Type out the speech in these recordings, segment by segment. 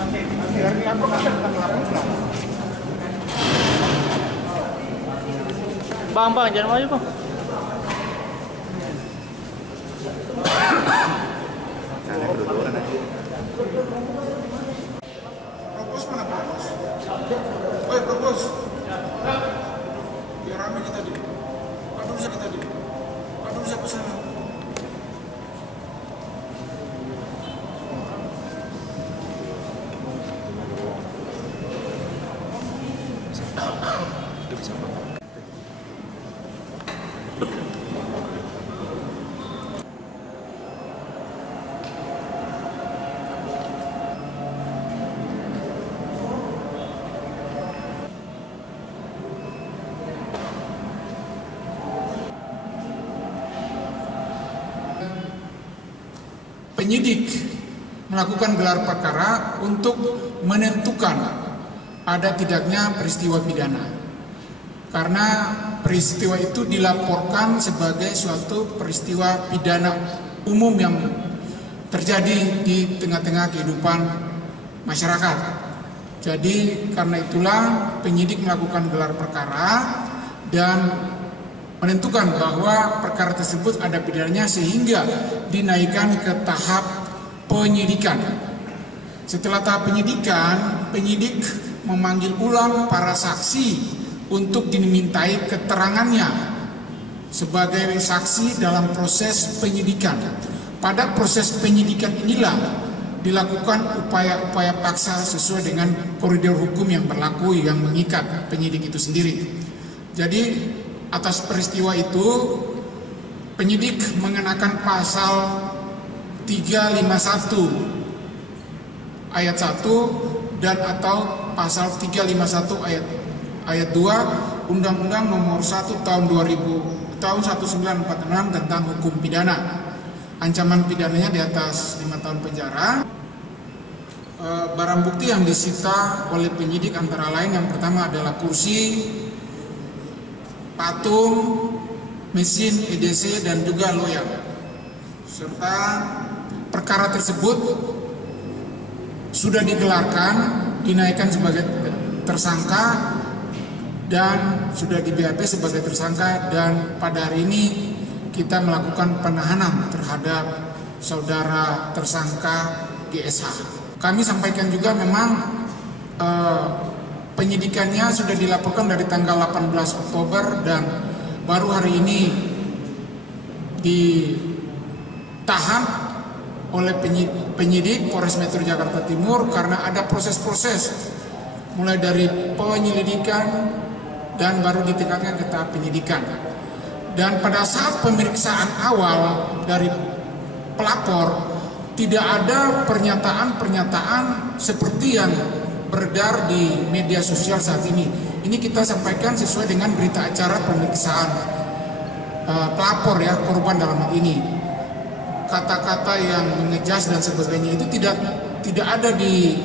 Dari apa kan tanggal 18. Bang, jangan maju bang. Propos mana propos? Oi propos. Biar rame kita di. Aduh bisa kita di. Aduh bisa pesan. Penyidik melakukan gelar perkara untuk menentukan ada tidaknya peristiwa pidana. Karena peristiwa itu dilaporkan sebagai suatu peristiwa pidana umum yang terjadi di tengah-tengah kehidupan masyarakat. Jadi karena itulah penyidik melakukan gelar perkara dan menentukan bahwa perkara tersebut ada pidananya sehingga dinaikkan ke tahap penyidikan. Setelah tahap penyidikan, penyidik memanggil ulang para saksi untuk dimintai keterangannya sebagai saksi dalam proses penyidikan. Pada proses penyidikan inilah dilakukan upaya-upaya paksa sesuai dengan koridor hukum yang berlaku yang mengikat penyidik itu sendiri. Jadi atas peristiwa itu, penyidik mengenakan pasal 351 ayat 1 dan atau pasal 351 ayat 2 Undang-Undang Nomor 1 tahun 1946 tentang hukum pidana. Ancaman pidananya di atas 5 tahun penjara. Barang bukti yang disita oleh penyidik antara lain yang pertama adalah kursi, patung, mesin EDC dan juga loyang. Serta perkara tersebut sudah digelarkan, dinaikkan sebagai tersangka dan sudah di BAP sebagai tersangka, dan pada hari ini kita melakukan penahanan terhadap saudara tersangka GSH. Kami sampaikan juga memang penyidikannya sudah dilaporkan dari tanggal 18 Oktober dan baru hari ini ditahan oleh penyidik Polres Metro Jakarta Timur karena ada proses-proses mulai dari penyelidikan dan baru ditingkatkan ke tahap penyidikan. Dan pada saat pemeriksaan awal dari pelapor tidak ada pernyataan-pernyataan seperti yang beredar di media sosial saat ini. Ini kita sampaikan sesuai dengan berita acara pemeriksaan pelapor ya, korban dalam hal ini. Kata-kata yang mengejas dan sebagainya itu tidak ada di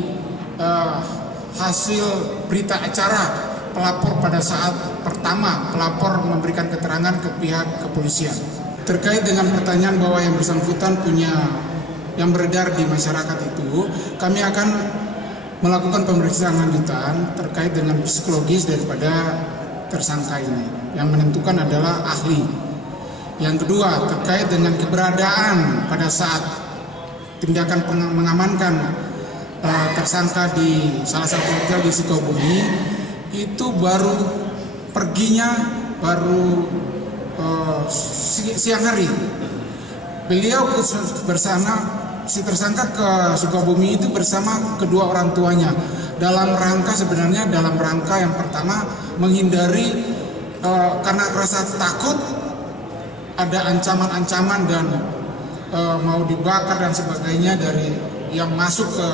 hasil berita acara pelapor pada saat pertama pelapor memberikan keterangan ke pihak kepolisian. Terkait dengan pertanyaan bahwa yang bersangkutan punya yang beredar di masyarakat itu, kami akan melakukan pemeriksaan lanjutan terkait dengan psikologis daripada tersangka ini. Yang menentukan adalah ahli. Yang kedua, terkait dengan keberadaan pada saat tindakan mengamankan tersangka di salah satu hotel di Sukabumi, itu baru perginya siang hari. Beliau bersama si tersangka ke Sukabumi itu bersama kedua orang tuanya dalam rangka yang pertama menghindari karena rasa takut ada ancaman-ancaman dan mau dibakar dan sebagainya dari yang masuk ke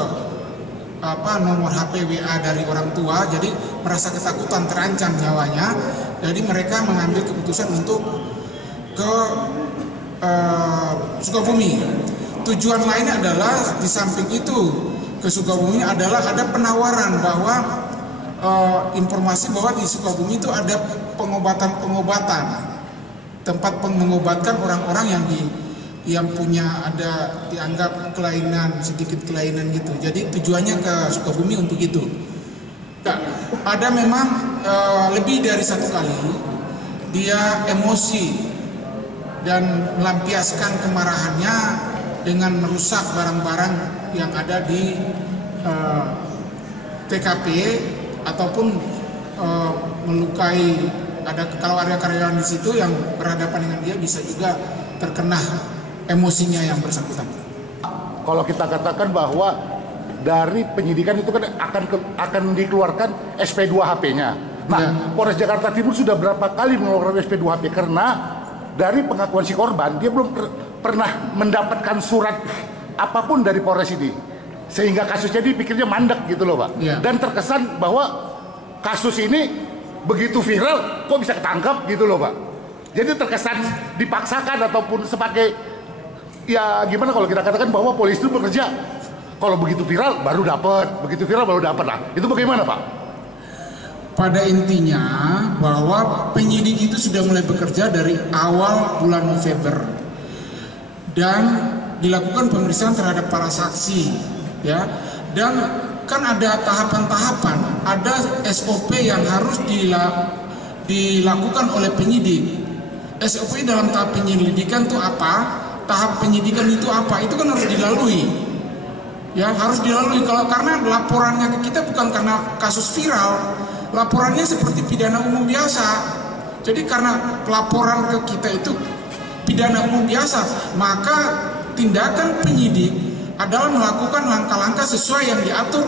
nomor HP WA dari orang tua, jadi merasa ketakutan, terancam nyawanya, jadi mereka mengambil keputusan untuk ke Sukabumi. Tujuan lainnya adalah di samping itu ke Sukabumi adalah ada penawaran bahwa informasi bahwa di Sukabumi itu ada pengobatan tempat mengobatkan orang-orang yang yang punya ada dianggap kelainan, sedikit kelainan gitu. Jadi tujuannya ke Sukabumi untuk itu. Nah, ada memang lebih dari satu kali dia emosi dan melampiaskan kemarahannya dengan merusak barang-barang yang ada di TKP ataupun melukai. Kalau ada karyawan di situ yang berhadapan dengan dia bisa juga terkena emosinya yang bersangkutan. Kalau kita katakan bahwa dari penyidikan itu kan akan dikeluarkan SP2 HP-nya. Nah, ya. Polres Jakarta Timur sudah berapa kali mengeluarkan SP2 HP karena dari pengakuan si korban dia belum pernah mendapatkan surat apapun dari Polres ini, sehingga kasusnya dipikirnya mandek gitu loh, Pak. Ya. Dan terkesan bahwa kasus ini begitu viral kok bisa ketangkap gitu loh, Pak. Jadi terkesan dipaksakan ataupun sebagai ya gimana kalau kita katakan bahwa polisi itu bekerja kalau begitu viral baru dapat, begitu viral baru dapat lah. Itu bagaimana, Pak? Pada intinya bahwa penyidik itu sudah mulai bekerja dari awal bulan November dan dilakukan pemeriksaan terhadap para saksi, ya. Dan kan ada tahapan-tahapan, ada SOP yang harus dilakukan oleh penyidik. SOP dalam tahap penyelidikan itu apa? Tahap penyidikan itu apa? Itu kan harus dilalui. Ya, harus dilalui karena laporannya ke kita bukan karena kasus viral, laporannya seperti pidana umum biasa. Jadi karena laporan ke kita itu pidana umum biasa, maka tindakan penyidik adalah melakukan langkah-langkah sesuai yang diatur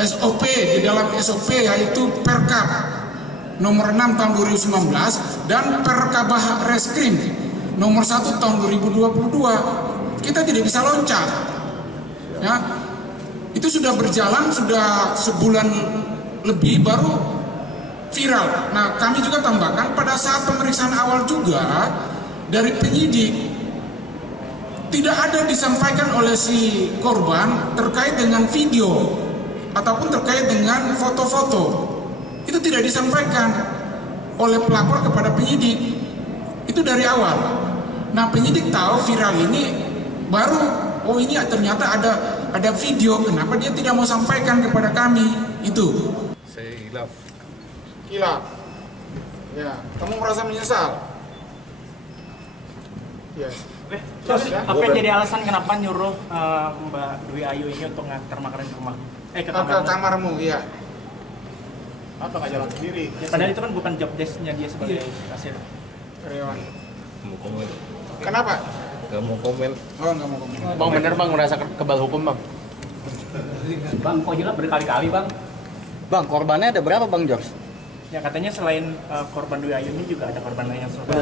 SOP di dalam SOP, yaitu Perkap nomor 6 tahun 2019 dan Perkabah Reskrim nomor 1 tahun 2022. Kita tidak bisa loncat. Ya, itu sudah berjalan sudah sebulan lebih baru viral. Nah, kami juga tambahkan pada saat pemeriksaan awal juga dari penyidik tidak ada disampaikan oleh si korban terkait dengan video ataupun terkait dengan foto-foto. Itu tidak disampaikan oleh pelapor kepada penyidik. Itu dari awal. Nah, penyidik tahu viral ini baru oh ini ternyata ada video, kenapa dia tidak mau sampaikan kepada kami? Itu. Saya hilaf. Hilaf. Ya, kamu merasa menyesal? Ya. Terus apa yang jadi alasan kenapa nyuruh Mbak Dwi Ayu ini untuk ngantar makanan ke rumah? Ke kamarmu, iya. Apa nggak jalan sendiri? Padahal itu kan bukan job desk-nya dia sebagai kasir karyawan. Mau komen? Kenapa? Gak mau komen. Oh, nggak mau komen. Bang, bener Bang, merasa kebal hukum Bang? Bang, kok jelas berkali-kali Bang? Bang, korbannya ada berapa Bang George? Ya katanya selain korban Dwi Ayu ini juga ada korban lain yang sudah.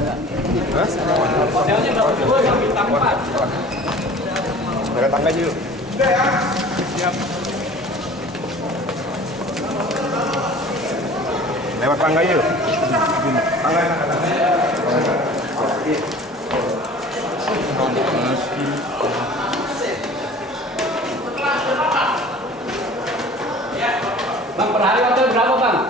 Hotelnya berapa dua Bang, bintang 4. Lewat tangga aja yuk. Udah ya. Siap. Lewat tangga yuk. Tangga. Bang, per hari hotel berapa Bang?